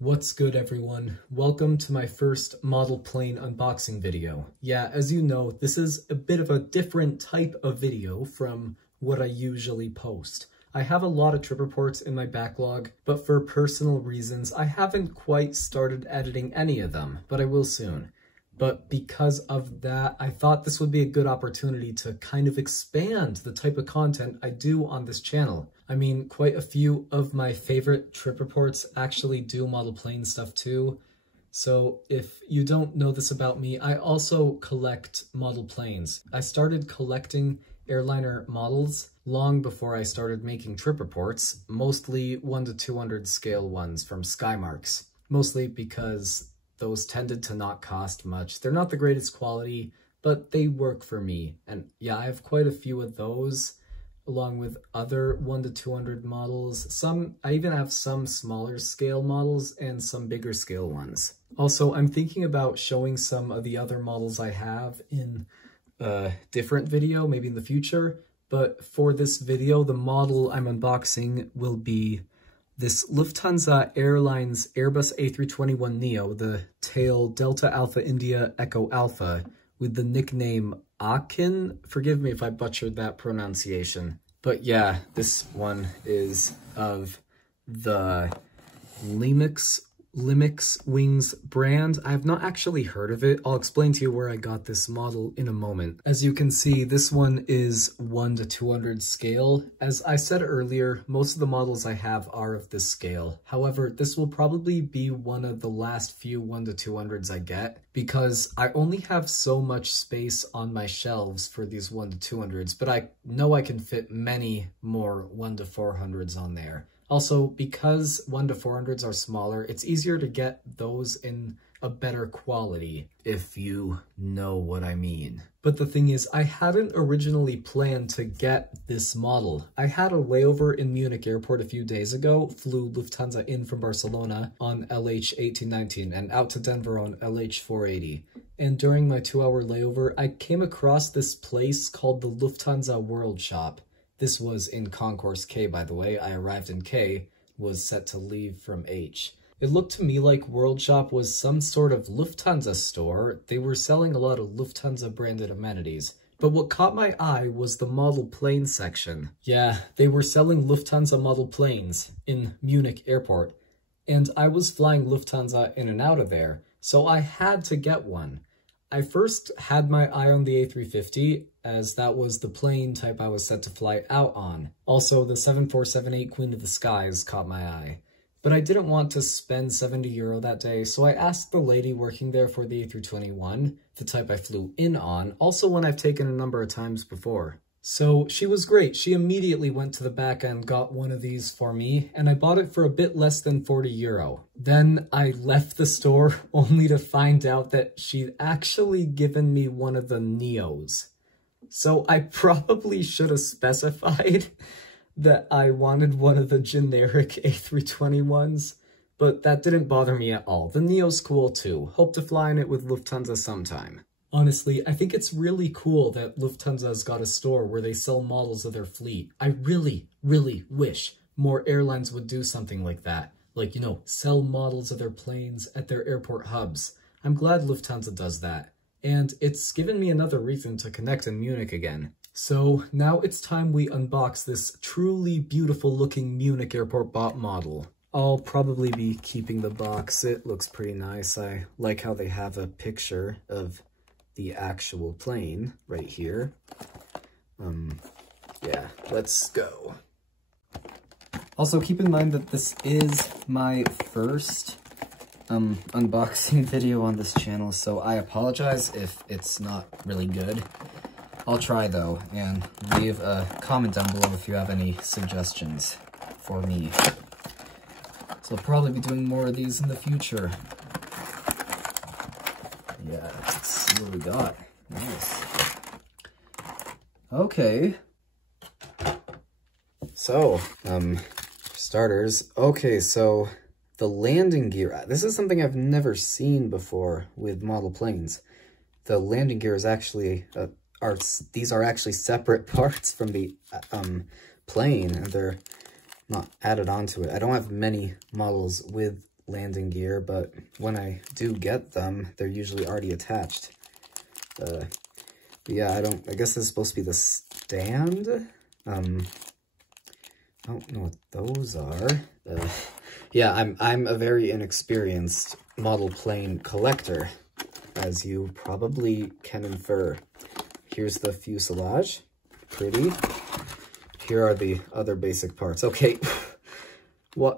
What's good, everyone? Welcome to my first model plane unboxing video. Yeah, as you know, this is a bit of a different type of video from what I usually post. I have a lot of trip reports in my backlog, but for personal reasons, I haven't quite started editing any of them, but I will soon. But because of that, I thought this would be a good opportunity to kind of expand the type of content I do on this channel. I mean, quite a few of my favorite trip reports actually do model plane stuff too. So if you don't know this about me, I also collect model planes. I started collecting airliner models long before I started making trip reports, mostly 1 to 200 scale ones from Skymarks, mostly because those tended to not cost much. They're not the greatest quality, but they work for me. And yeah, I have quite a few of those, along with other 1 to 200 models. I even have some smaller scale models and some bigger scale ones. Also, I'm thinking about showing some of the other models I have in a different video, maybe in the future. But for this video, the model I'm unboxing will be this Lufthansa Airlines Airbus A321neo, the tail Delta Alpha India Echo Alpha, with the nickname Akin. Forgive me if I butchered that pronunciation. But yeah, this one is of the Limox Wings brand. I have not actually heard of it. I'll explain to you where I got this model in a moment. As you can see, this one is 1 to 200 scale. As I said earlier, most of the models I have are of this scale. However, this will probably be one of the last few 1 to 200s I get, because I only have so much space on my shelves for these 1 to 200s, but I know I can fit many more 1 to 400s on there. Also, because 1 to 400s are smaller, it's easier to get those in a better quality, if you know what I mean. But the thing is, I hadn't originally planned to get this model. I had a layover in Munich airport a few days ago, flew Lufthansa in from Barcelona on LH1819 and out to Denver on LH480. And during my 2-hour layover, I came across this place called the Lufthansa WorldShop. This was in Concourse K, by the way. I arrived in K, was set to leave from H. It looked to me like WorldShop was some sort of Lufthansa store. They were selling a lot of Lufthansa branded amenities. But what caught my eye was the model plane section. Yeah, they were selling Lufthansa model planes in Munich airport. And I was flying Lufthansa in and out of there, so I had to get one. I first had my eye on the A350, as that was the plane type I was set to fly out on. Also, the 7478 Queen of the Skies caught my eye. But I didn't want to spend €70 that day, so I asked the lady working there for the A321, the type I flew in on, also one I've taken a number of times before. So she was great. She immediately went to the back and got one of these for me, and I bought it for a bit less than €40. Then I left the store only to find out that she'd actually given me one of the Neos. So I probably should have specified that I wanted one of the generic A321s, but that didn't bother me at all. The Neo's cool too. Hope to fly in it with Lufthansa sometime. Honestly, I think it's really cool that Lufthansa's got a store where they sell models of their fleet. I really, really wish more airlines would do something like that. Like, you know, sell models of their planes at their airport hubs. I'm glad Lufthansa does that. And it's given me another reason to connect in Munich again. So now it's time we unbox this truly beautiful looking Munich airport bot model. I'll probably be keeping the box. It looks pretty nice. I like how they have a picture of the actual plane right here. Yeah, let's go. Also, keep in mind that this is my first unboxing video on this channel, so I apologize if it's not really good. I'll try though, and leave a comment down below if you have any suggestions for me. So I'll probably be doing more of these in the future. Yeah, let's see what we got. Nice. Okay. So, starters. Okay, so the landing gear. This is something I've never seen before with model planes. The landing gear is actually, these are actually separate parts from the plane, and they're not added onto it. I don't have many models with landing gear, but when I do get them, they're usually already attached. But yeah, I guess this is supposed to be the stand. I don't know what those are. Yeah, I'm a very inexperienced model plane collector, as you probably can infer. Here's the fuselage, pretty. Here are the other basic parts. Okay,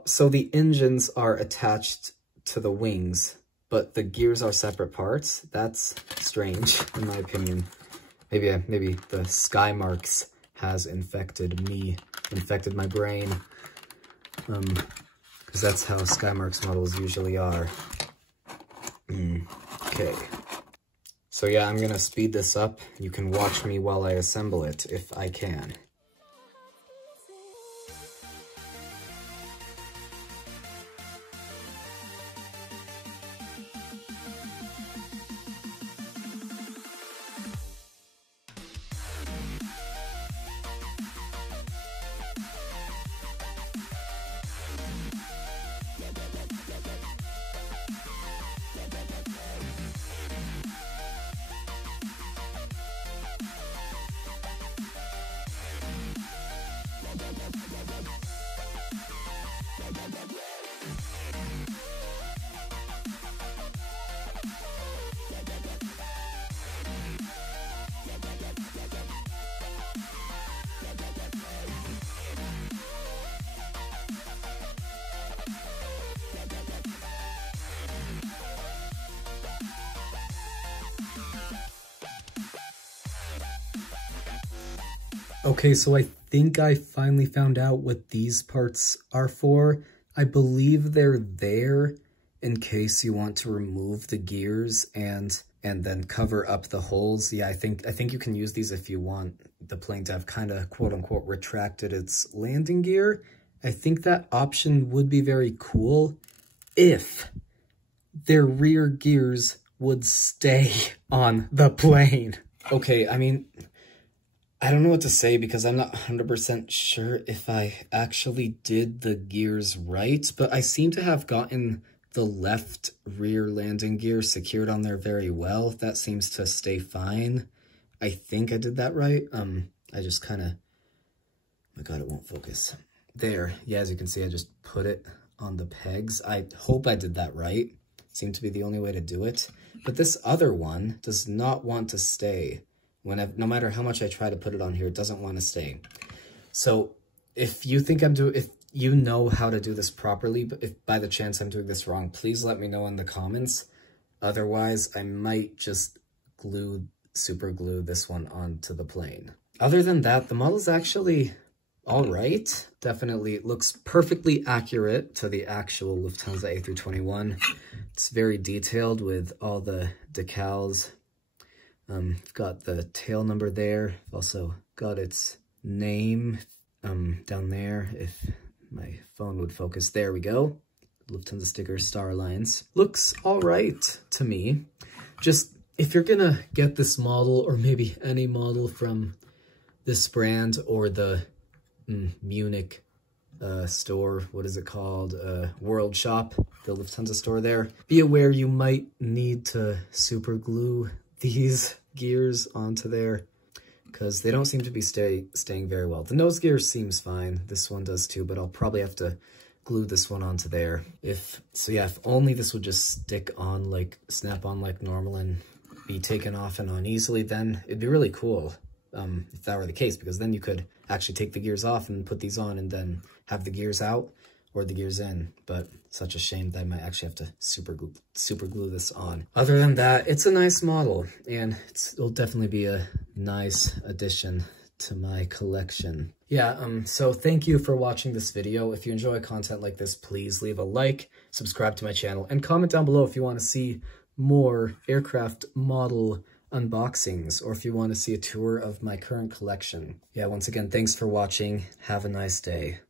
so the engines are attached to the wings, but the gears are separate parts. That's strange, in my opinion. Maybe the sky marks has infected my brain. Because that's how Skymarks models usually are. Okay. So yeah, I'm gonna speed this up. You can watch me while I assemble it, if I can. Okay, so I think I finally found out what these parts are for. I believe they're there in case you want to remove the gears and then cover up the holes. Yeah, I think you can use these if you want the plane to have kind of quote-unquote retracted its landing gear. I think that option would be very cool if their rear gears would stay on the plane. Okay, I mean, I don't know what to say because I'm not 100% sure if I actually did the gears right, but I seem to have gotten the left rear landing gear secured on there very well. That seems to stay fine. I think I did that right. I just kind of, oh my God, it won't focus. There, yeah, as you can see, I just put it on the pegs. I hope I did that right. Seemed to be the only way to do it. But this other one does not want to stay. No matter how much I try to put it on here, it doesn't want to stay. So if you think if you know how to do this properly, but if by the chance I'm doing this wrong, please let me know in the comments. Otherwise, I might just super glue this one onto the plane. Other than that, the model's actually all right. Definitely, it looks perfectly accurate to the actual Lufthansa A321. It's very detailed with all the decals. Got the tail number there. Also got its name down there. If my phone would focus, there we go. Lufthansa sticker, Star Alliance. Looks all right to me. Just if you're gonna get this model, or maybe any model from this brand or the Munich store, what is it called? WorldShop, the Lufthansa store there. Be aware you might need to super glue these gears onto there because they don't seem to be staying very well. The nose gear seems fine. This one does too, but I'll probably have to glue this one onto there. If only this would just stick on, like snap on like normal and be taken off and on easily, then it'd be really cool if that were the case, because then you could actually take the gears off and put these on and then have the gears out or the gears in. But such a shame that I might actually have to super glue this on. Other than that, it's a nice model, and it'll definitely be a nice addition to my collection. Yeah, so thank you for watching this video. If you enjoy content like this, please leave a like, subscribe to my channel, and comment down below if you want to see more aircraft model unboxings, or if you want to see a tour of my current collection. Yeah, once again, thanks for watching. Have a nice day.